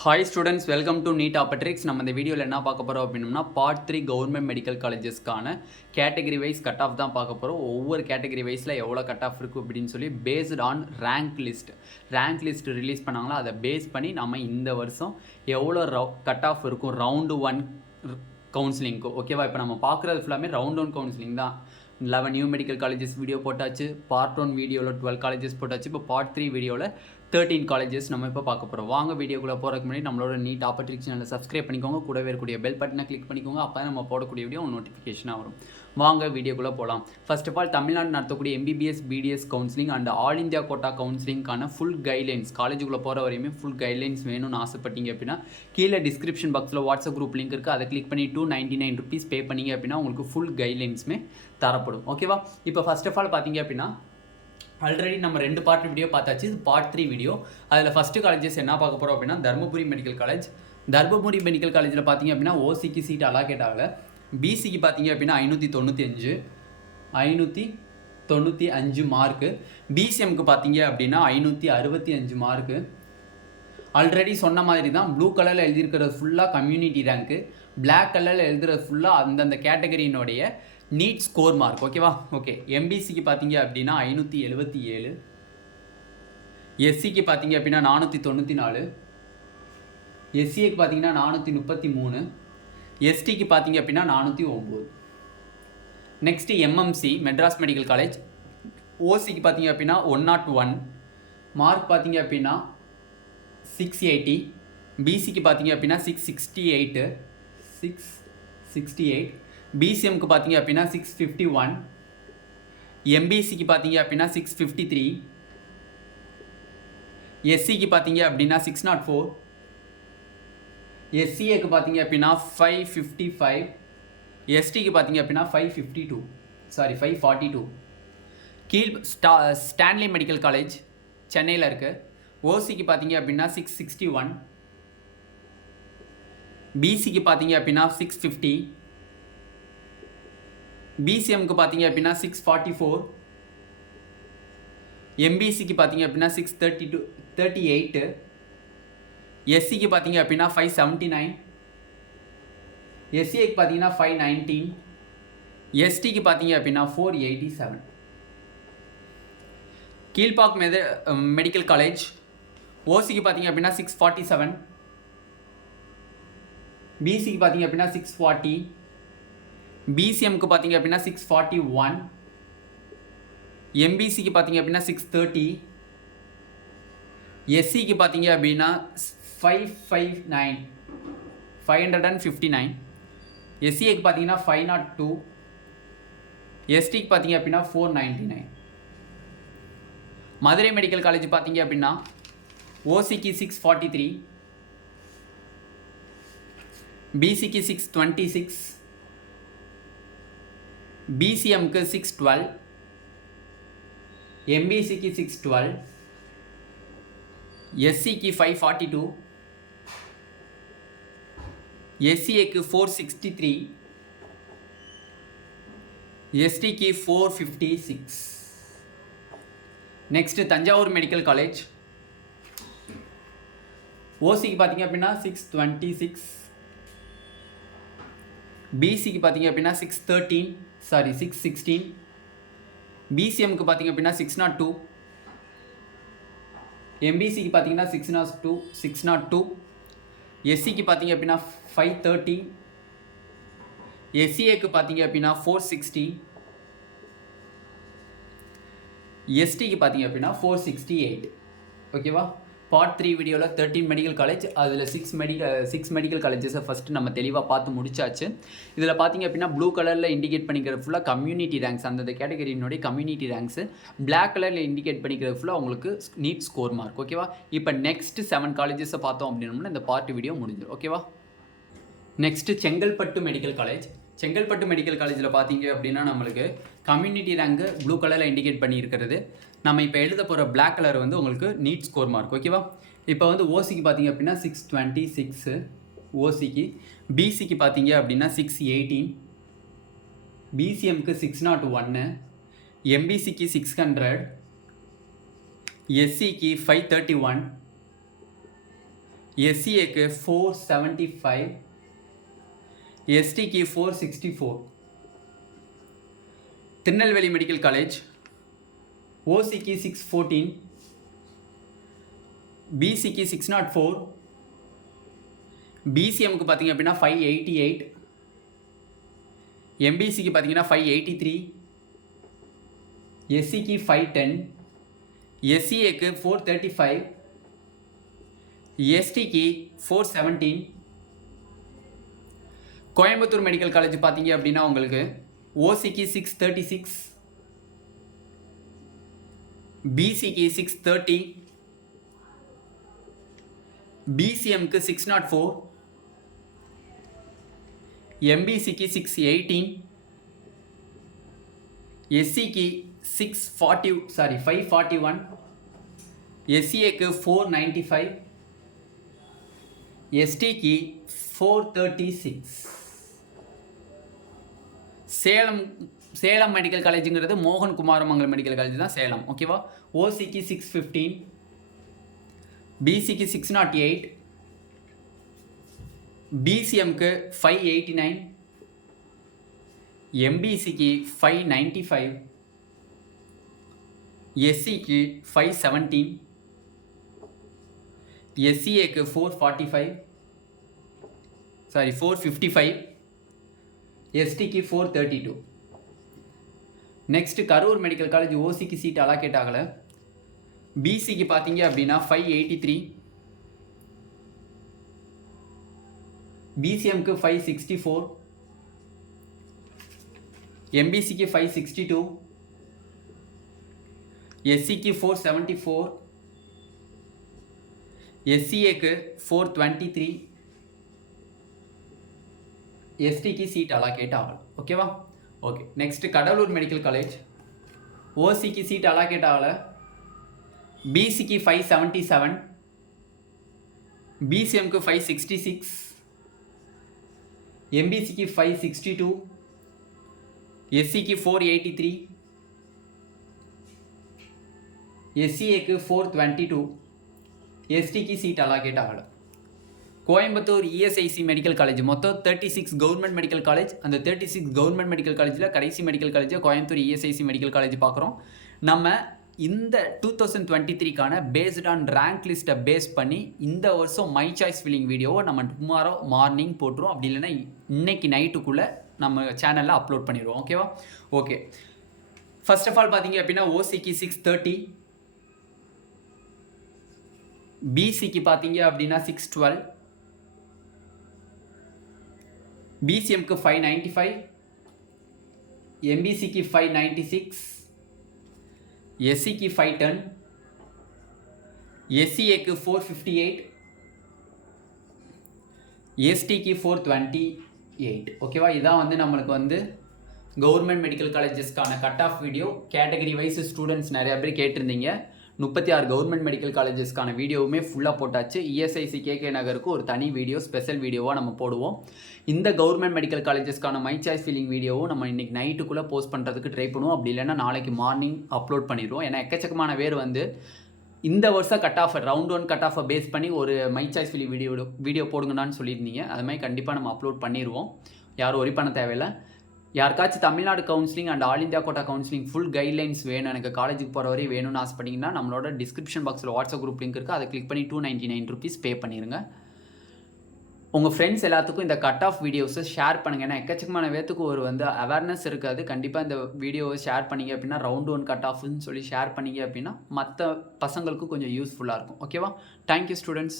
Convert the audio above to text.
Hi students, welcome to Neet Optics. நம்ம இந்த வீடியோல என்ன பார்க்க போறோம் அப்படினா part 3 கவர்மெண்ட் மெடிக்கல் காலேजेसக்கான கேட்டகரி வைஸ் கட் ஆஃப் தான் பார்க்க போறோம். ஒவ்வொரு கேட்டகரி வைஸ்ல எவ்வளவு கட் ஆஃப் இருக்கு அப்படினு சொல்லி based on rank list release பண்ணாங்களா அதை பேஸ் பண்ணி நாம இந்த வருஷம் எவ்வளவு கட் ஆஃப் இருக்கும் ரவுண்ட் 1 கவுன்சிலிங்க்கு. ஓகேவா? இப்போ நம்ம பார்க்குறது ஃபுல்லாமே ரவுண்ட் 1 கவுன்சிலிங் தான். 11 நியூ மெடிக்கல் காலேஜஸ் வீடியோ போட்டாச்சு, பார்ட் 1 வீடியோவில் 12 காலேஜஸ் போட்டாச்சு, இப்போ பார்ட் 3 வீடியோவில் 13 காலேஜஸ் நம்ம இப்போ பார்க்க போகிறோம். வாங்க வீடியோக்குள்ளே போகிறதுக்கு முன்னாடி நம்மளோட நீட் ஆப்பர்ச்சுனிட்டி சேனலை சப்ஸ்கிரைப் பண்ணிக்கோங்க, கூடவே இருக்கக்கூடிய பெல் பட்டனை கிளிக் பண்ணிக்கோங்க, அப்போ நம்ம போடக்கூடிய வீடியோ நோட்டிஃபிகேஷனாக வரும். வாங்க வீடியோக்குள்ளே போகலாம். ஃபர்ஸ்ட் ஆஃப் ஆல் தமிழ்நாடு நடத்தக்கூடிய MBBS BDS counselling and all India quota கவுன்சிலிங்கான ஃபுல் கைட்லைன்ஸ், காலேஜுக்குள்ளே போகிற வரையுமே ஃபுல் கைட்லைன்ஸ் வேணும்னு ஆசைப்பட்டீங்க அப்படின்னா கீழே டிஸ்கிரிப்ஷன் பாக்ஸில் வாட்ஸ்அப் குரூப் லிங்க் இருக்குது, அதை கிளிக் பண்ணி ₹299 பே பண்ணிங்க அப்படின்னா உங்களுக்கு ஃபுல் கைட்லைன்ஸுமே தரப்படும். ஓகேவா? இப்போ ஃபர்ஸ்ட் ஆஃப் ஆல் பார்த்தீங்க அப்படின்னா ஆல்ரெடி நம்ம 2 பார்ட் வீடியோ பார்த்தாச்சு, இது பார்ட் 3 வீடியோ. அதில் ஃபஸ்ட்டு காலேஜஸ் என்ன பார்க்க போகிறோம் அப்படின்னா Dharmapuri medical college. Dharmapuri medical காலேஜில் பார்த்தீங்க அப்படின்னா ஓசிக்கு சீட் அலாகேட் ஆகலை. பிசிக்கு பார்த்தீங்க அப்படின்னா 595 மார்க்கு. பிசிஎம்க்கு பார்த்தீங்க அப்படின்னா 565 மார்க்கு. ஆல்ரெடி சொன்ன மாதிரி தான் ப்ளூ கலரில் எழுதியிருக்கிறது ஃபுல்லாக கம்யூனிட்டி ரேங்க்கு, பிளாக் கலரில் எழுதுறது ஃபுல்லாக அந்தந்த கேட்டகரியினுடைய நீட் ஸ்கோர் மார்க். ஓகேவா? ஓகே. எம்பிசிக்கு பார்த்தீங்க அப்படின்னா 577, எஸ்சிக்கு பார்த்தீங்க அப்படின்னா 494, எஸ்சிஏக்கு பார்த்தீங்கன்னா 433, எஸ்டிக்கு பார்த்தீங்க அப்படின்னா 409. Next MMC Madras medical college. ஓசிக்கு பார்த்தீங்க அப்படின்னா 101 மார்க் பார்த்தீங்க அப்படின்னா 680, பிசிக்கு பார்த்தீங்க அப்படின்னா 668, பிசிஎம்க்கு பார்த்தீங்க அப்படின்னா 651, எம்பிசிக்கு பார்த்தீங்க அப்படின்னா 653, எஸ்சிக்கு பார்த்தீங்க அப்படின்னா 604, எஸ்சிஏக்கு பார்த்தீங்க அப்படின்னா 555, எஸ்டிக்கு பார்த்தீங்க அப்படின்னா 542. கீழ் ஸ்டான்லி மெடிக்கல் காலேஜ் சென்னையில் இருக்குது. ஓசிக்கு பார்த்தீங்க அப்படின்னா 661, பிசிக்கு பார்த்தீங்க அப்படின்னா 650, பிசிஎம்க்கு பார்த்தீங்க அப்படின்னா 644, எம்பிசிக்கு பார்த்தீங்க அப்படின்னா 638, எஸ்சிக்கு பார்த்தீங்க அப்படின்னா 579, எஸ்சிஏக்கு பார்த்தீங்கன்னா 519, எஸ்டிக்கு பார்த்தீங்க அப்படின்னா 487. கீழ்பாக் மெடிக்கல் காலேஜ் ஓசிக்கு பார்த்தீங்க அப்படின்னா 647, பிசிக்கு பார்த்தீங்க அப்படின்னா 640, பிசிஎம்க்கு பார்த்தீங்க அப்படின்னா 641, எம்பிசிக்கு பார்த்தீங்க அப்படின்னா 630, எஸ்சிக்கு பார்த்தீங்க அப்படின்னா 559, எஸ்சிஏக்கு பார்த்தீங்கன்னா 502, எஸ்டிக்கு பார்த்தீங்க அப்படின்னா 499. மதுரை மெடிக்கல் காலேஜ் பார்த்தீங்க அப்படின்னா ஓசிக்கு 643, பிசிக்கு 626, பிசிஎம்க்கு 612, எம்பிசிக்கு 612, எஸ்சிக்கு 542, எஸ்சிஏக்கு 463, எஸ்டிக்கு 456. நெக்ஸ்ட் தஞ்சாவூர் மெடிக்கல் காலேஜ் ஓசிக்கு பார்த்தீங்க அப்படின்னா 626, பிசிக்கு பார்த்தீங்க அப்படின்னா 616, பிசிஎம்க்கு பார்த்தீங்க அப்படின்னா 602, எம்பிசிக்கு பார்த்தீங்கன்னா 602, எஸ்சிக்கு பார்த்தீங்க அப்படின்னா 530, எஸ்சிஏக்கு பார்த்தீங்க அப்படின்னா 460, எஸ்டிக்கு பார்த்தீங்க அப்படின்னா 468. ஓகேவா? பார்ட் 3 வீடியோவில் 13 மெடிக்கல் காலேஜ், அதில் 6 மெடிக்கல் காலேஜஸை ஃபஸ்ட்டு நம்ம தெளிவாக பார்த்து முடிச்சாச்சு. இதில் பார்த்தீங்க அப்படின்னா ப்ளூ கலரில் இண்டிகேட் பண்ணிக்கிறது ஃபுல்லாக கம்யூனிட்டி ரேங்க்ஸ், அந்தந்த கேட்டகரியினுடைய கம்யூனிட்டி ரேங்க்ஸு. பிளாக் கலரில் இண்டிகேட் பண்ணிக்கிறது ஃபுல்லாக உங்களுக்கு நீட் ஸ்கோர் மார்க். ஓகேவா? இப்போ நெக்ஸ்ட் 7 காலேஜஸை பார்த்தோம் அப்படின்னா இந்த பார்ட் வீடியோ முடிஞ்சிடும். ஓகேவா? Next Chengalpattu medical college. Chengalpattu medical காலேஜில் பார்த்தீங்க அப்படின்னா நம்மளுக்கு கம்யூனிட்டி ரேங்கு ப்ளூ கலரில் இண்டிகேட் பண்ணியிருக்கிறது. நம்ம இப்போ எழுத போகிற பிளாக் கலர் வந்து உங்களுக்கு நீட் ஸ்கோர் மார்க். ஓகேவா? இப்போ வந்து ஓசிக்கு பார்த்தீங்க அப்படின்னா 626 ஓசிக்கு, பிசிக்கு பார்த்தீங்க அப்படின்னா 618, பிசிஎம்க்கு 601, எம்பிசிக்கு 600, எஸ்சிக்கு 531, எஸ்சிஏக்கு 475, எஸ்டிக்கு 464. திருநெல்வேலி மெடிக்கல் காலேஜ் ஓசிக்கு 614, பிசிக்கு 604, பிசிஎம்க்கு பார்த்தீங்க அப்படின்னா 588, எம்பிசிக்கு பார்த்தீங்கன்னா 583, எஸ்சிக்கு 510, எஸ்சிஏக்கு 435, எஸ்டிக்கு 417. கோயம்புத்தூர் மெடிக்கல் காலேஜ் பார்த்தீங்க அப்படின்னா உங்களுக்கு ஓசிக்கு 636, பிசிக்கு 630, பிசிஎம்க்கு 604, எம்பிசிக்கு 618, எஸ்சிக்கு 541, எஸ்சிஏக்கு 495, எஸ்டிக்கு 436. சேலம் மெடிக்கல் காலேஜுங்கிறது மோகன் குமாரமங்கலம் மெடிக்கல் காலேஜ் தான் சேலம். ஓகேவா? ஓசிக்கு 615, பிசிக்கு 608, பிசிஎம்க்கு 589, எம்பிசிக்கு 595, எஸ்சிக்கு 517, எஸ்சிஏக்கு 455, எஸ்டிக்கு 432. நெக்ஸ்ட் கரூர் மெடிக்கல் காலேஜ் ஓசிக்கு சீட் அலாகேட் ஆகலை. பிசிக்கு பார்த்தீங்க அப்படின்னா 583, பிசிஎம்க்கு 564, எம்பிசிக்கு 562, எஸ்சிக்கு 474, எஸ்சிஏக்கு 423, எஸ்டிக்கு சீட் அலாகேட் ஆகலை. ஓகேவா? Okay. Next Cuddalore medical college ஓசிக்கு சீட் அலாகேட் ஆகலை. பிசிக்கு 577, பிசிஎம்க்கு 566, எம்பிசிக்கு 562, எஸ்சிக்கு 483, எஸ்சிஏக்கு 422, எஸ்டிக்கு சீட் அலாகேட் ஆகலை. கோயம்புத்தூர் இஎஸ்ஐசி மெடிக்கல் காலேஜ் மொத்தம் 36 கவர்மெண்ட் மெடிக்கல் காலேஜ். அந்த 36 கவர்மெண்ட் மெடிக்கல் காலேஜில் கடைசி medical college Coimbatore ESIC medical college பார்க்குறோம். நம்ம இந்த 2023க்கான பேஸ்ட் ஆன் ரேங்க் லிஸ்ட்டை பேஸ் பண்ணி இந்த வருஷம் மை சாய்ஸ் ஃபில்லிங் வீடியோவை நம்ம டுமாரோ மார்னிங் போட்டுருவோம். அப்படி இல்லைன்னா இன்னைக்கு நைட்டுக்குள்ளே நம்ம சேனலில் அப்லோட் பண்ணிடுவோம். ஓகேவா? ஓகே. ஃபர்ஸ்ட் ஆஃப் ஆல் பார்த்தீங்க அப்படின்னா ஓசிக்கு 630, பிசிக்கு பார்த்தீங்க அப்படின்னா 612, பிசிஎம்க்கு 595, எம்பிசிக்கு 596, எஸ்சிக்கு 510, எஸ்சிஏக்கு 458, எஸ்டிக்கு 428. ஓகேவா? இதான் வந்து நம்மளுக்கு வந்து கவர்மெண்ட் மெடிக்கல் காலேஜஸ்க்கான கட் ஆஃப் வீடியோ. கேட்டகரி வைஸ் ஸ்டூடெண்ட்ஸ் நிறையா பேர் கேட்டிருந்தீங்க. 36 கவர்மெண்ட் மெடிக்கல் காலேஜஸ்க்கான வீடியோவுமே ஃபுல்லாக போட்டாச்சு. இஎஸ்ஐசி கேகே நகருக்கு ஒரு தனி வீடியோ ஸ்பெஷல் வீடியோவாக நம்ம போடுவோம். இந்த கவர்மெண்ட் மெடிக்கல் காலேஜஸ்க்கான மை சாய்ஸ் ஃபில்லிங் வீடியோவும் நம்ம இன்றைக்கி நைட்டுக்குள்ளே போஸ்ட் பண்ணுறதுக்கு ட்ரை பண்ணுவோம். அப்படி இல்லைன்னா நாளைக்கு மார்னிங் அப்லோட் பண்ணிடுவோம். ஏன்னா எக்கச்சக்கமான பேர் வந்து இந்த வருஷம் கட் ஆஃப் ரவுண்ட் 1 கட் ஆஃபை பேஸ் பண்ணி ஒரு மை சாய்ஸ் ஃபில்லிங் வீடியோ போடுங்கன்னு சொல்லியிருந்தீங்க. அது மாதிரி கண்டிப்பாக நம்ம அப்லோட் பண்ணிடுவோம். யாரும் ஒரி பண்ண தேவையில்லை. யாருக்காச்சும் Tamil Nadu counselling and all India quota counselling full guidelines வேணும், எனக்கு காலேஜுக்கு போகிற வரை வேணும்னு ஆசைப்பட்டீங்கன்னா நம்மளோட டிஸ்கிரிப்ஷன் பாக்ஸில் வாட்ஸ்அப் குரூப் லிங்க் இருக்குது. அதை கிளிக் பண்ணி 299 ருபீஸ் பே பண்ணிடுங்க. உங்கள் ஃப்ரெண்ட்ஸ் எல்லாத்துக்கும் இந்த கட் ஆஃப் வீடியோஸை ஷேர் பண்ணுங்கள். ஏன்னா எக்கச்சக்கமான பேத்துக்கு ஒரு வந்து அவேர்னஸ் இருக்காது. கண்டிப்பாக இந்த வீடியோவை ஷேர் பண்ணிங்க அப்படின்னா ரவுண்ட் 1 கட் ஆஃப்னு சொல்லி ஷேர் பண்ணிங்க அப்படின்னா மற்ற பசங்களுக்கும் கொஞ்சம் யூஸ்ஃபுல்லாக இருக்கும். ஓகேவா? Thank you students.